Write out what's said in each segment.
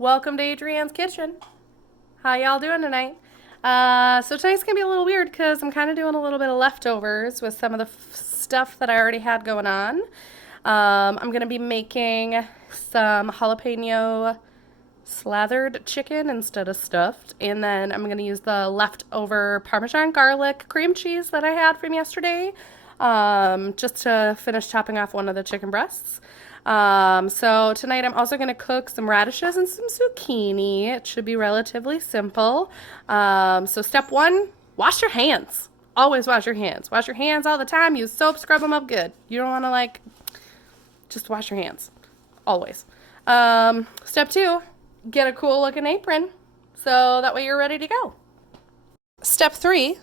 Welcome to Adrianne's kitchen. How y'all doing tonight? So today's gonna be a little weird because I'm kind of doing a little bit of leftovers with some of the stuff that I already had going on. I'm gonna be making some jalapeno slathered chicken instead of stuffed, and then I'm gonna use the leftover Parmesan garlic cream cheese that I had from yesterday, just to finish chopping off one of the chicken breasts. So tonight I'm also going to cook some radishes and some zucchini. It should be relatively simple. So step one, wash your hands. Always wash your hands. Wash your hands all the time. Use soap, scrub them up good. You don't want to just wash your hands. Always. Step two, get a cool looking apron so that way you're ready to go. Step three,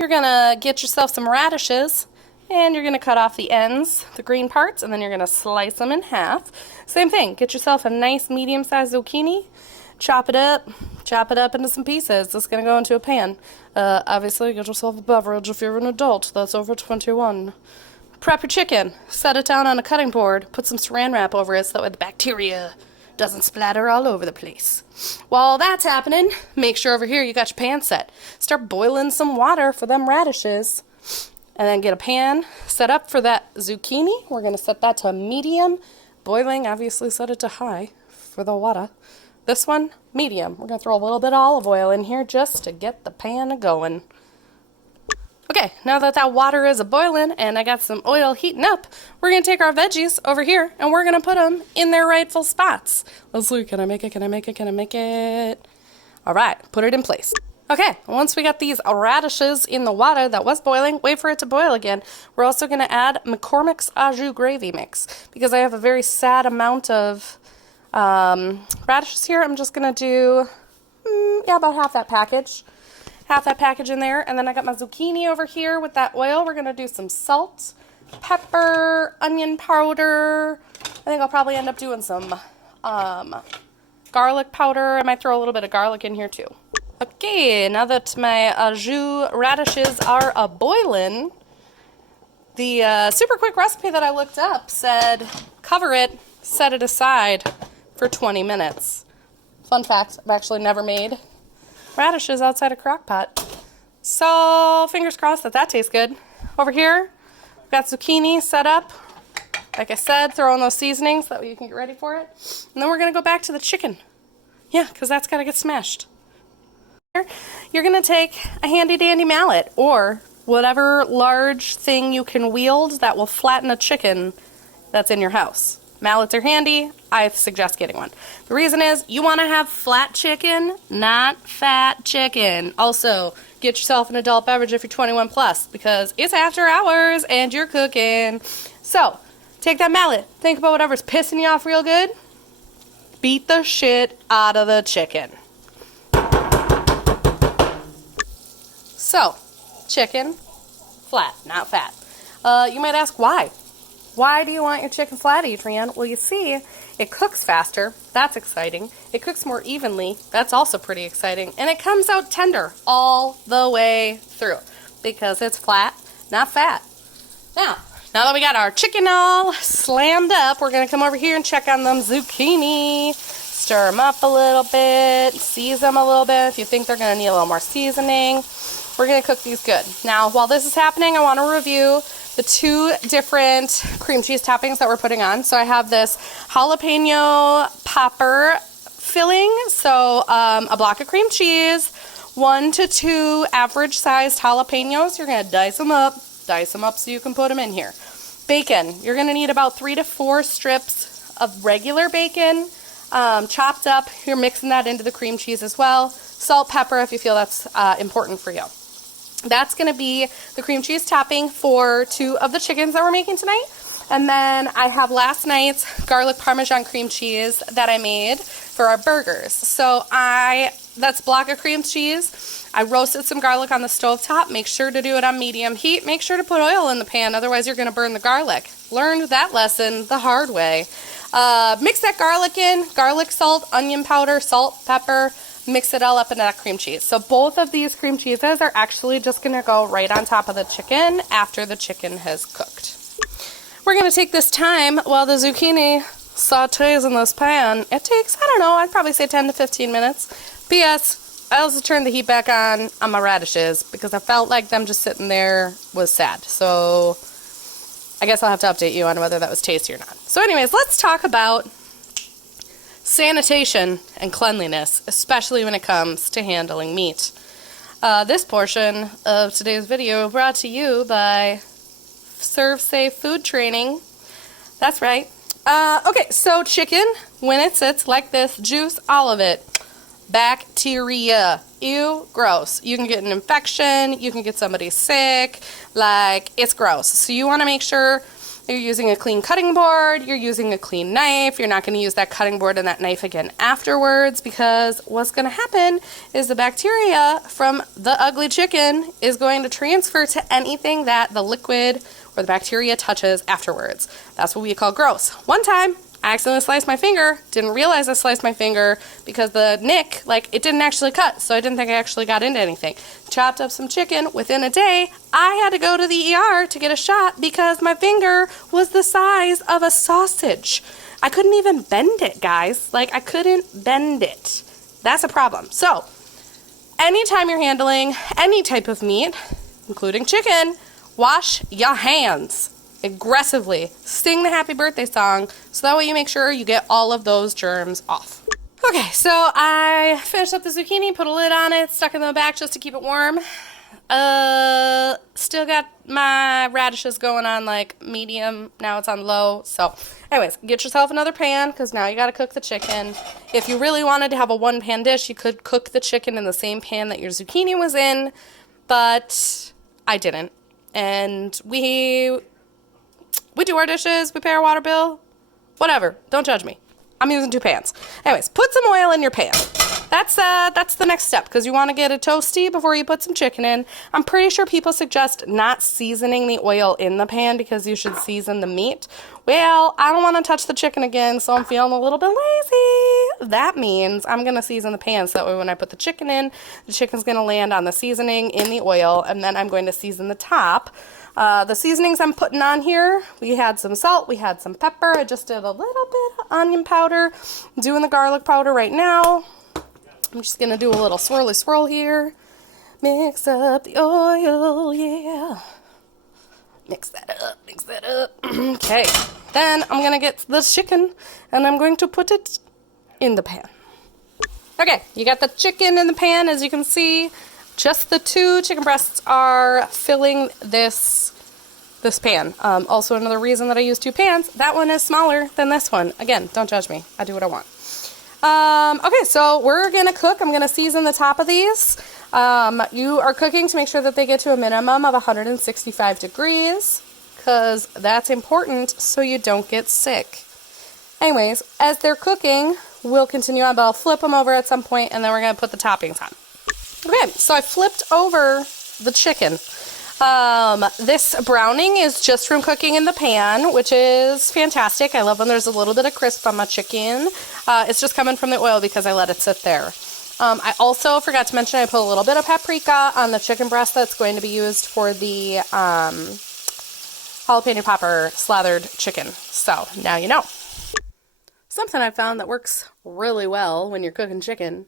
you're going to get yourself some radishes. And you're going to cut off the ends, the green parts, and then you're going to slice them in half. Same thing, get yourself a nice medium-sized zucchini, chop it up into some pieces. It's going to go into a pan. Obviously, get yourself a beverage if you're an adult that's over 21. Prep your chicken, set it down on a cutting board, put some saran wrap over it so that way the bacteria doesn't splatter all over the place. While that's happening, make sure over here you got your pan set. Start boiling some water for them radishes. And then get a pan set up for that zucchini. We're going to set that to medium. Boiling, obviously set it to high for the water. This one, medium. We're going to throw a little bit of olive oil in here just to get the pan going. Okay, now that that water is a-boiling and I got some oil heating up, we're going to take our veggies over here and we're going to put them in their rightful spots. Let's see, can I make it? All right, put it in place. Okay, once we got these radishes in the water that was boiling, wait for it to boil again. We're also going to add McCormick's au jus gravy mix because I have a very sad amount of radishes here. I'm just going to do, about half that package. Half that package in there. And then I got my zucchini over here with that oil. We're going to do some salt, pepper, onion powder. I think I'll probably end up doing some garlic powder. I might throw a little bit of garlic in here too. Okay, now that my au jus radishes are a-boiling, the super quick recipe that I looked up said cover it, set it aside for 20 minutes. Fun fact, I've actually never made radishes outside a crock pot. So, fingers crossed that tastes good. Over here, we've got zucchini set up. Like I said, throw in those seasonings so that way you can get ready for it. And then we're going to go back to the chicken. Yeah, because that's got to get smashed. You're going to take a handy-dandy mallet or whatever large thing you can wield that will flatten a chicken that's in your house. Mallets are handy. I suggest getting one. The reason is you want to have flat chicken, not fat chicken. Also, get yourself an adult beverage if you're 21 plus because it's after hours and you're cooking. So, take that mallet. Think about whatever's pissing you off real good. Beat the shit out of the chicken. So, chicken, flat, not fat. You might ask why. Why do you want your chicken flat, Adrianne? Well, you see, it cooks faster. That's exciting. It cooks more evenly. That's also pretty exciting. And it comes out tender all the way through because it's flat, not fat. Now that we got our chicken all slammed up, we're going to come over here and check on them zucchini. Stir them up a little bit, season them a little bit if you think they're going to need a little more seasoning. We're going to cook these good. Now, while this is happening, I want to review the two different cream cheese toppings that we're putting on. So I have this jalapeno popper filling, so a block of cream cheese, 1 to 2 average-sized jalapenos. You're going to dice them up so you can put them in here. Bacon. You're going to need about 3 to 4 strips of regular bacon, chopped up. You're mixing that into the cream cheese as well. Salt, pepper, if you feel that's important for you. That's going to be the cream cheese topping for 2 of the chickens that we're making tonight. And then I have last night's garlic parmesan cream cheese that I made for our burgers. So that's a block of cream cheese. I roasted some garlic on the stovetop. Make sure to do it on medium heat. Make sure to put oil in the pan, otherwise you're going to burn the garlic. Learned that lesson the hard way. Mix that garlic in, garlic, salt, onion powder, salt, pepper. Mix it all up into that cream cheese. So both of these cream cheeses are actually just going to go right on top of the chicken after the chicken has cooked. We're going to take this time while the zucchini sautés in this pan. It takes, I don't know, I'd probably say 10 to 15 minutes. P.S. I also turned the heat back on my radishes because I felt like them just sitting there was sad. So I guess I'll have to update you on whether that was tasty or not. So anyways, let's talk about sanitation and cleanliness, especially when it comes to handling meat. This portion of today's video brought to you by Serve Safe Food Training. That's right. Okay, so chicken, when it sits like this, juice, all of it, bacteria. Ew, gross. You can get an infection, you can get somebody sick, like, it's gross. So you want to make sure you're using a clean cutting board, you're using a clean knife, you're not going to use that cutting board and that knife again afterwards, because what's going to happen is the bacteria from the ugly chicken is going to transfer to anything that the liquid or the bacteria touches afterwards. That's what we call gross. One time, I accidentally sliced my finger, didn't realize I sliced my finger because the nick, like, it didn't actually cut, so I didn't think I actually got into anything. Chopped up some chicken. Within a day, I had to go to the ER to get a shot because my finger was the size of a sausage. I couldn't even bend it, guys. Like, I couldn't bend it. That's a problem. So, anytime you're handling any type of meat, including chicken, wash your hands aggressively. Sing the happy birthday song so that way you make sure you get all of those germs off. Okay, so I finished up the zucchini, put a lid on it, stuck it in the back just to keep it warm. Still got my radishes going on like medium. Now it's on low. So anyways, get yourself another pan because now you got to cook the chicken. If you really wanted to have a one pan dish, you could cook the chicken in the same pan that your zucchini was in, but I didn't. And we do our dishes, we pay our water bill, whatever. Don't judge me. I'm using 2 pans. Anyways, put some oil in your pan. That's the next step because you want to get it toasty before you put some chicken in. I'm pretty sure people suggest not seasoning the oil in the pan because you should season the meat. Well, I don't want to touch the chicken again, so I'm feeling a little bit lazy. That means I'm going to season the pan so that way when I put the chicken in, the chicken's going to land on the seasoning in the oil, and then I'm going to season the top. The seasonings I'm putting on here, we had some salt, we had some pepper, I just did a little bit of onion powder. I'm doing the garlic powder right now. I'm just going to do a little swirly swirl here. Mix up the oil, yeah. Mix that up, mix that up. Okay, then I'm going to get the chicken and I'm going to put it in the pan. Okay, you got the chicken in the pan, as you can see. Just the 2 chicken breasts are filling this pan. Also, another reason that I use 2 pans, that one is smaller than this one. Again, don't judge me. I do what I want. Okay, so we're going to cook. I'm going to season the top of these. You are cooking to make sure that they get to a minimum of 165 degrees because that's important so you don't get sick. Anyways, as they're cooking, we'll continue on, but I'll flip them over at some point and then we're going to put the toppings on. Okay, so I flipped over the chicken. This browning is just from cooking in the pan, which is fantastic. I love when there's a little bit of crisp on my chicken. It's just coming from the oil because I let it sit there. I also forgot to mention I put a little bit of paprika on the chicken breast that's going to be used for the jalapeno popper slathered chicken. So now you know. Something I found that works really well when you're cooking chicken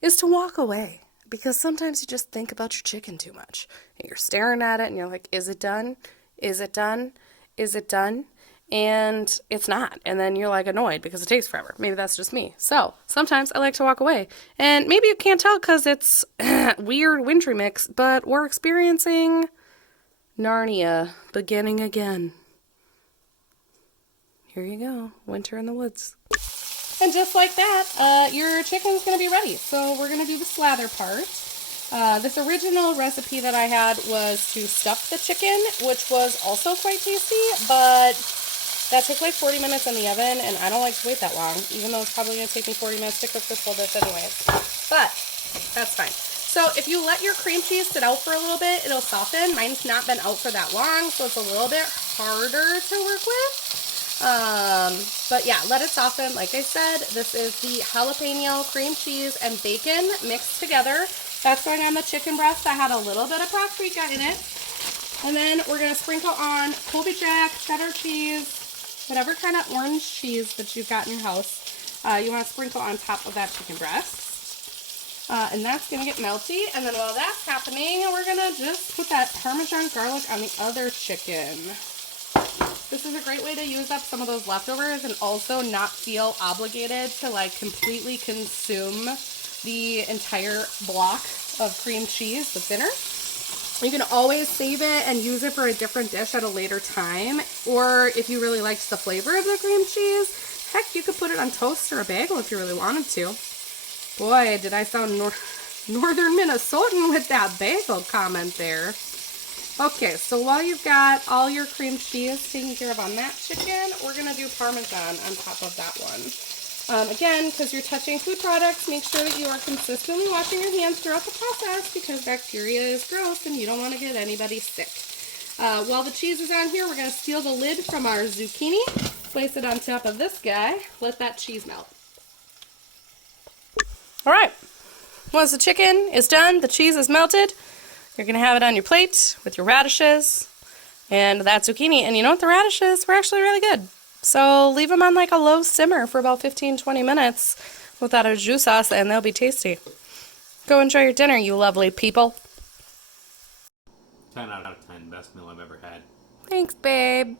is to walk away. Because sometimes you just think about your chicken too much. And you're staring at it and you're like, is it done? Is it done? Is it done? And it's not. And then you're like annoyed because it takes forever. Maybe that's just me. So sometimes I like to walk away. And maybe you can't tell because it's weird wintry mix, but we're experiencing Narnia beginning again. Here you go. Winter in the woods. And just like that, your chicken's going to be ready. So we're going to do the slather part. This original recipe that I had was to stuff the chicken, which was also quite tasty, but that took like 40 minutes in the oven, and I don't like to wait that long, even though it's probably going to take me 40 minutes to cook this whole dish anyways. But that's fine. So if you let your cream cheese sit out for a little bit, it'll soften. Mine's not been out for that long, so it's a little bit harder to work with. But yeah, let it soften. Like I said, this is the jalapeno, cream cheese, and bacon mixed together. That's going on the chicken breast. I had a little bit of paprika in it. And then we're going to sprinkle on Colby Jack, cheddar cheese, whatever kind of orange cheese that you've got in your house, you want to sprinkle on top of that chicken breast. And that's going to get melty. And then while that's happening, we're going to just put that Parmesan garlic on the other chicken. This is a great way to use up some of those leftovers and also not feel obligated to like completely consume the entire block of cream cheese that's in her. You can always save it and use it for a different dish at a later time. Or if you really liked the flavor of the cream cheese, heck, you could put it on toast or a bagel if you really wanted to. Boy, did I sound northern Minnesotan with that bagel comment there. Okay, so while you've got all your cream cheese taken care of on that chicken, we're going to do Parmesan on top of that one. Again, because you're touching food products, make sure that you are consistently washing your hands throughout the process because bacteria is gross and you don't want to get anybody sick. While the cheese is on here, we're going to steal the lid from our zucchini, place it on top of this guy, let that cheese melt. All right, once the chicken is done, the cheese is melted, you're going to have it on your plate with your radishes and that zucchini. And you know what? The radishes were actually really good. So leave them on like a low simmer for about 15-20 minutes with that au jus sauce and they'll be tasty. Go enjoy your dinner, you lovely people. 10 out of 10, best meal I've ever had. Thanks, babe.